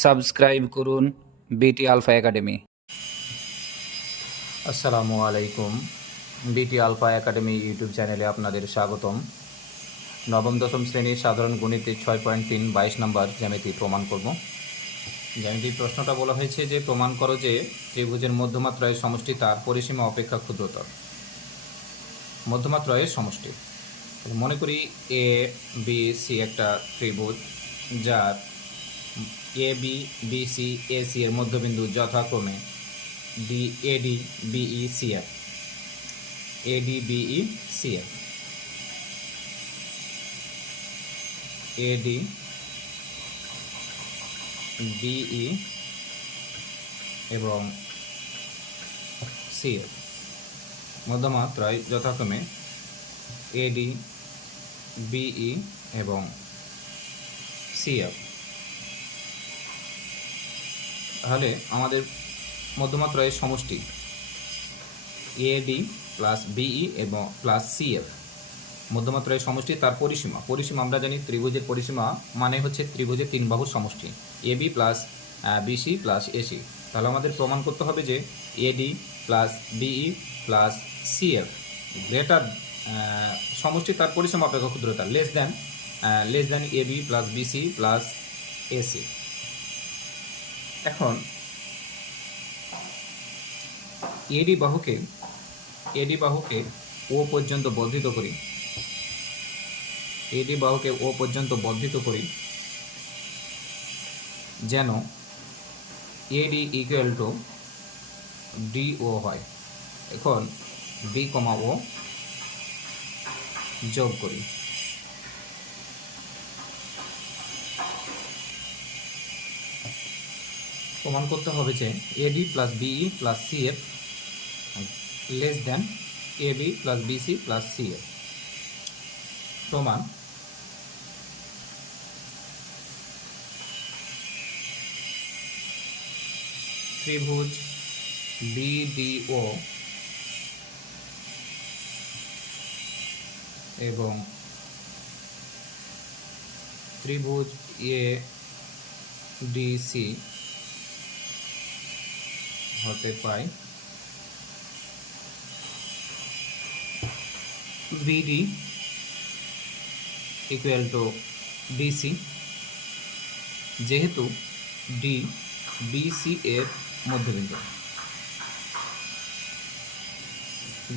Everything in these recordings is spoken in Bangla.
সাবস্ক্রাইব করুন বিটি আলফা একাডেমি। আসসালামু আলাইকুম। বিটি আলফা একাডেমি ইউটিউব চ্যানেলে আপনাদের স্বাগতম। নবম, দশম শ্রেণির সাধারণ গণিতে ছয় পয়েন্ট তিন বাইশ নম্বর জ্যামিতি প্রমাণ করব। জ্যামিতির প্রশ্নটা বলা হয়েছে যে, প্রমাণ করো যে ত্রিভুজের মধ্যমাত্রায় সমষ্টি তার পরিসীমা অপেক্ষা ক্ষুদ্রতর। মধ্যমাত্রায়ের সমষ্টি। মনে করি এ বি সি একটা ত্রিভুজ যার A B B C A C এর মধ্যবিন্দু যথাক্রমে D AD BE CF AD BE CF AD BE এবং সিএফ মধ্যমাত্রায় যথাক্রমে এডি বিই এবং সিএফ তাহলে আমাদের মধ্যমাত্রায় সমষ্টি এডি প্লাস বিই এবং প্লাস সিএফ মধ্যমাত্রায় সমষ্টি তার পরিসীমা। পরিসীমা আমরা জানি ত্রিভুজের পরিসীমা মানে হচ্ছে ত্রিভুজের তিন বাহুর সমষ্টি। AB plus BC plus AC তাহলে আমাদের প্রমাণ করতে হবে যে AD plus BE plus CF greater সমষ্টি তার পরিসীমা অপেক্ষা ক্ষুদ্রতা less than less than AB plus BC plus AC এখন, এডি বাহুকে এডি বাহুকে ও পর্যন্ত বর্ধিত করি। এডি বাহুকে ও পর্যন্ত বর্ধিত করি যেন এডি ইকুয়াল টু ডিও হয়। এখন বি কমা ও যোগ করি। প্রমাণ করতে হবে যে AD plus BE plus CF less than AB plus BC plus CF প্রমাণ। ত্রিভুজ বিডিও এবং ত্রিভুজ এ ডিসি হতে পায় বিডি ইকুয়াল টু ডিসি যেহেতু ডি বিসি এর মধ্যবিন্দু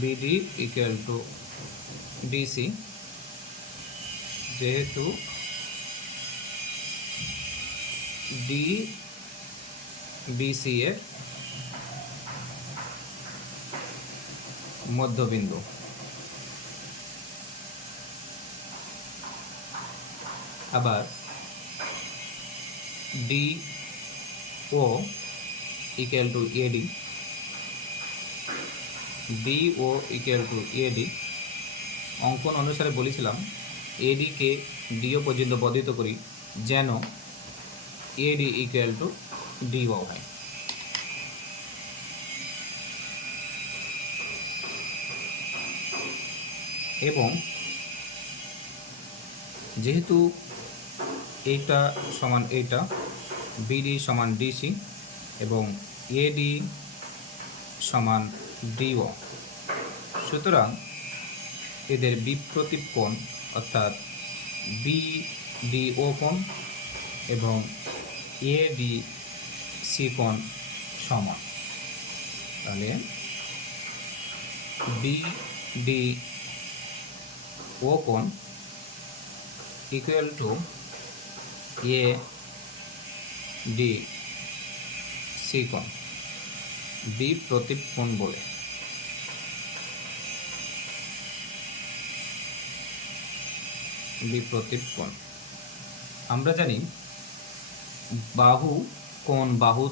বিডি ইকুয়াল টু ডিসি যেহেতু ডি বিসি এর মধ্যবিন্দু। আবার D O equal to AD D O equal to AD অঙ্কন অনুসারে বলেছিলাম এডিকে ডিও পর্যন্ত বর্ধিত করি, যেন এডি ইকুয়াল টু ডিও হয়। এবং যেহেতু এইটা সমান এইটা, বিডি সমান ডিসি এবং এডি সমান ডিও। সুতরাং এদের বিপ্রতীপ কোণ অর্থাৎ বিডিও কোণ এবং এডি সি কোণ সমান। তাহলে বিডি ও কোণ equal to A D C কোণ। বি প্রতীপ কোণ বলে। বি প্রতীপ কোণ আমরা জানি বাহু কোণ বাহু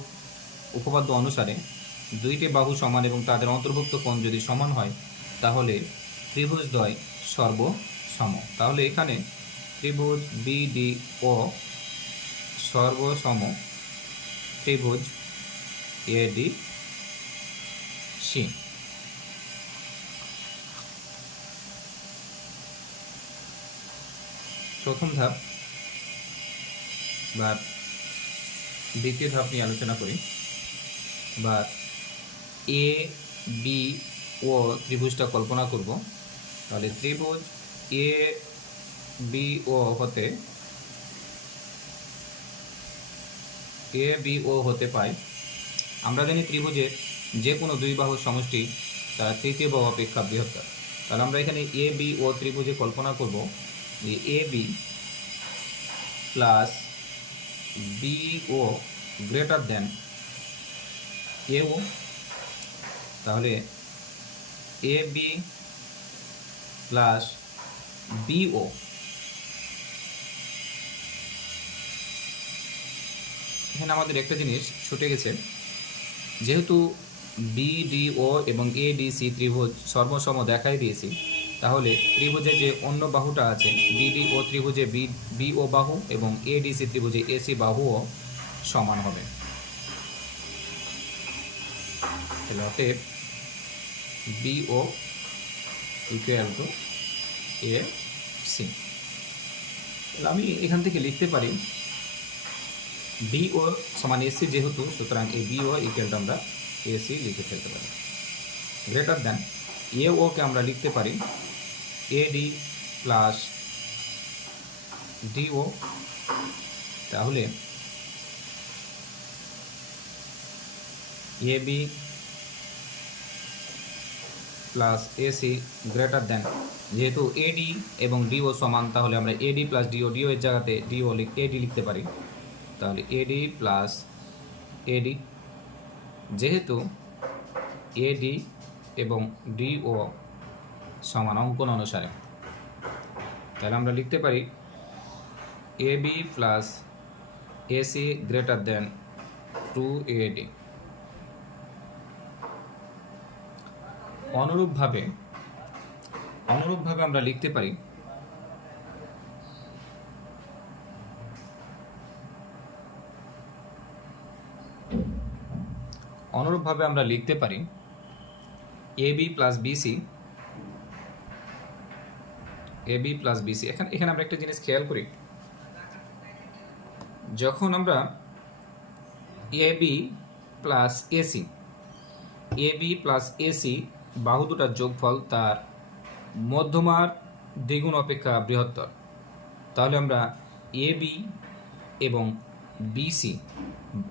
উপপাদ্য অনুসারে দুইটি বাহু সমান এবং তাদের অন্তর্ভুক্ত কোণ যদি সমান হয়, তাহলে ত্রিভুজদ্বয় সর্বসম। তাহলে এখানে ত্রিভুজ বিডি ও সর্বসম। ত্রিভুজ এডি সি প্রথম ধাপ বা দ্বিতীয় ধাপ নিয়ে আলোচনা করি। বা এ বি ও ত্রিভুজটা কল্পনা করব। তাহলে ত্রিভুজ এ বি ও হতে এ বি ও হতে পায়। আমরা জানি ত্রিভুজের যে কোনো দুই বাহুর সমষ্টি তার তৃতীয় বাহু অপেক্ষা বৃহত্তর। তাহলে আমরা এখানে এ বি ও ত্রিভুজে কল্পনা করব যে A B plus B O greater than A O, তাহলে এ বি প্লাস বিও এখানে আমাদের একটা জিনিস ছুটে গেছে। যেহেতু বিডিও এবং এডিসি ত্রিভুজ সর্বসম দেখাই দিয়েছি, তাহলে ত্রিভুজে যে অন্য বাহুটা আছে বিডিও ত্রিভুজে বি বিও বাহু এবং এডিসি ত্রিভুজে এসি বাহুও সমান হবে। অতএব BO equal to A C আমি এখান থেকে লিখতে পারি বিও সমান এসি যেহেতু, সুতরাং এই বিও ইকুয়ালটা আমরা এসি লিখে ফেলতে পারি। গ্রেটার দ্যান এ ওকে আমরা লিখতে পারি এডি প্লাস ডিও তাহলে A B plus AC greater than যেহেতু এডি এবং ডিও সমান, তাহলে আমরা এডি প্লাস ডিও ডিও এর জায়গাতে ডিও এডি লিখতে পারি। তাহলে এডি প্লাস এডি যেহেতু এডি এবং ডিও সমান অঙ্কন অনুসারে। তাহলে আমরা লিখতে পারি A B plus AC greater than two AD অনুরূপভাবে অনুরূপভাবে আমরা লিখতে পারি, অনুরূপভাবে আমরা লিখতে পারি, A B plus BC A B plus BC এখানে এখানে আমরা একটা জিনিস খেয়াল করি। যখন আমরা A B plus AC A B plus AC বাহু দুটার যোগফল তার মধ্যমার দ্বিগুণ অপেক্ষা বৃহত্তর। তাহলে আমরা এ বি এবং বিসি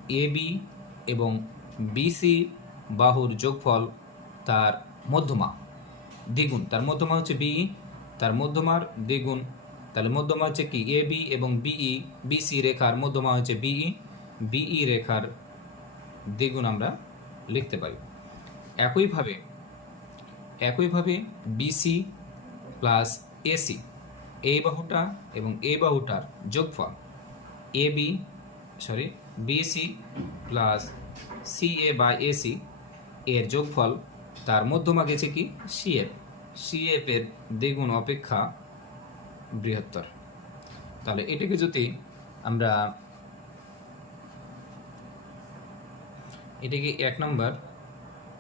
এ বি এবং বিসি বাহুর যোগফল তার মধ্যমা, দ্বিগুণ। তার মধ্যমা হচ্ছে বিই তার মধ্যমার দ্বিগুণ। তাহলে মধ্যমা হচ্ছে কি? এ বি এবং বিই বিসি রেখার মধ্যমা হচ্ছে বিই বিই রেখার দ্বিগুণ আমরা লিখতে পারি। একইভাবে একইভাবে বিসি প্লাস এসি এই বাহুটা এবং এই বাহুটার যোগফল A B sorry BC plus C A বা এসি এর যোগফল তার মধ্যমা গেছে কি? সিএফ সিএফ এর দ্বিগুণ অপেক্ষা বৃহত্তর। তাহলে এটাকে যদি আমরা এটাকে এক নম্বর,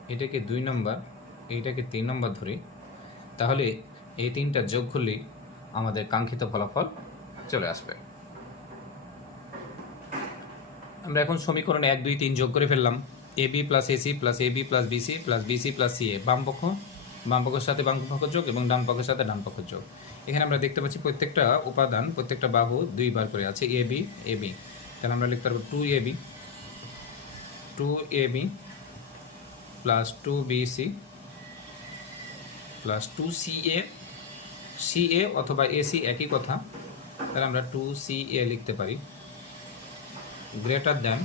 এটাকে দুই নম্বর এইটাকে তিন নম্বর ধরি, তাহলে এই তিনটা যোগ করলেই আমাদের কাঙ্ক্ষিত ফলাফল চলে আসবে। আমরা এখন সমীকরণ এক, দুই, তিন যোগ করে ফেললাম। A, B plus AC plus A, B plus BC plus BC plus C A, বাম পক্ষ, বাম পক্ষের সাথে বাম পক্ষ যোগ এবং ডান পক্ষের সাথে ডান পক্ষ যোগ। এখানে আমরা দেখতে পাচ্ছি প্রত্যেকটা উপাদান, প্রত্যেকটা বাহু দুইবার করে আছে, এ, বি এ, বি। তাহলে আমরা লিখতে পারব two A B, two A B plus two B C plus two C A C A অথবা এসি একই কথা, তাহলে আমরা টু সি এ লিখতে পারি। গ্রেটার দ্যান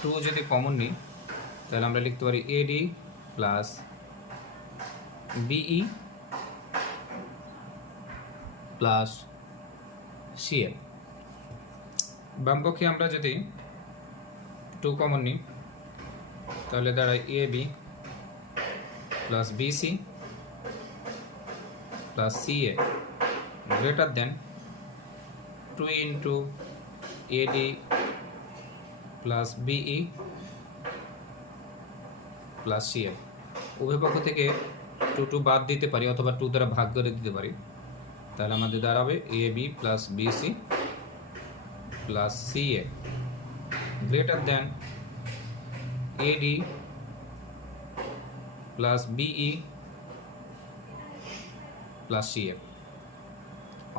টু যদি কমন নিই, তাহলে আমরা লিখতে পারি AD plus BE plus CL বামপক্ষে আমরা যদি টু কমন নিই, তাহলে দাঁড়ায় A B plus BC plus CA greater than two into AD plus BE plus CF উভয় পক্ষ থেকে টু টু বাদ দিতে পারি অথবা টু দ্বারা ভাগ করে দিতে পারি। তাহলে আমাদের দাঁড়াবে A B plus BC plus CA greater than AD plus BE plus CF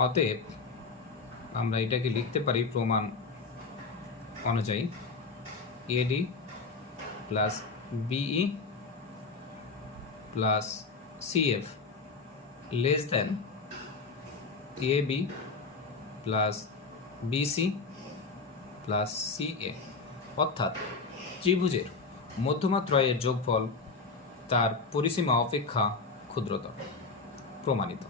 অতএব, আমরা এটাকে লিখতে পারি প্রমাণ অনুযায়ী AD plus BE plus CF less than A B plus BC plus CA অর্থাৎ, ত্রিভুজের মধ্যমাত্রয়ের যোগফল তার পরিসীমা অপেক্ষা ক্ষুদ্রতর। প্রমাণিত।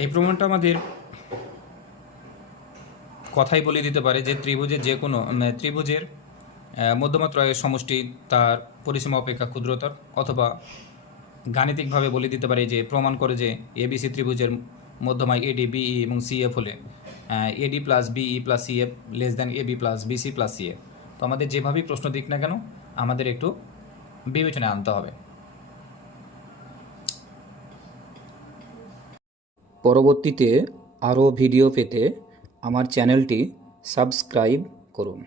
এই প্রমাণটা আমাদের কথাই বলে দিতে পারে যে ত্রিভুজের যে কোনো ত্রিভুজের আহ, মধ্যমাত্রায়ের সমষ্টি তার পরিসীমা অপেক্ষা ক্ষুদ্রতর অথবা গাণিতিকভাবে বলে দিতে পারে যে প্রমাণ করে যে এবিসি ত্রিভুজের মধ্যমায় এডি বিই এবং সিএফ হলে AD plus BE plus CF less than AB plus BC plus CF তো আমাদের যেভাবেই প্রশ্ন দিক না কেন আমাদের একটু বিবেচনায় আনতে হবে। পরবর্তীতে আরও ভিডিও পেতে আমার চ্যানেলটি সাবস্ক্রাইব করুন।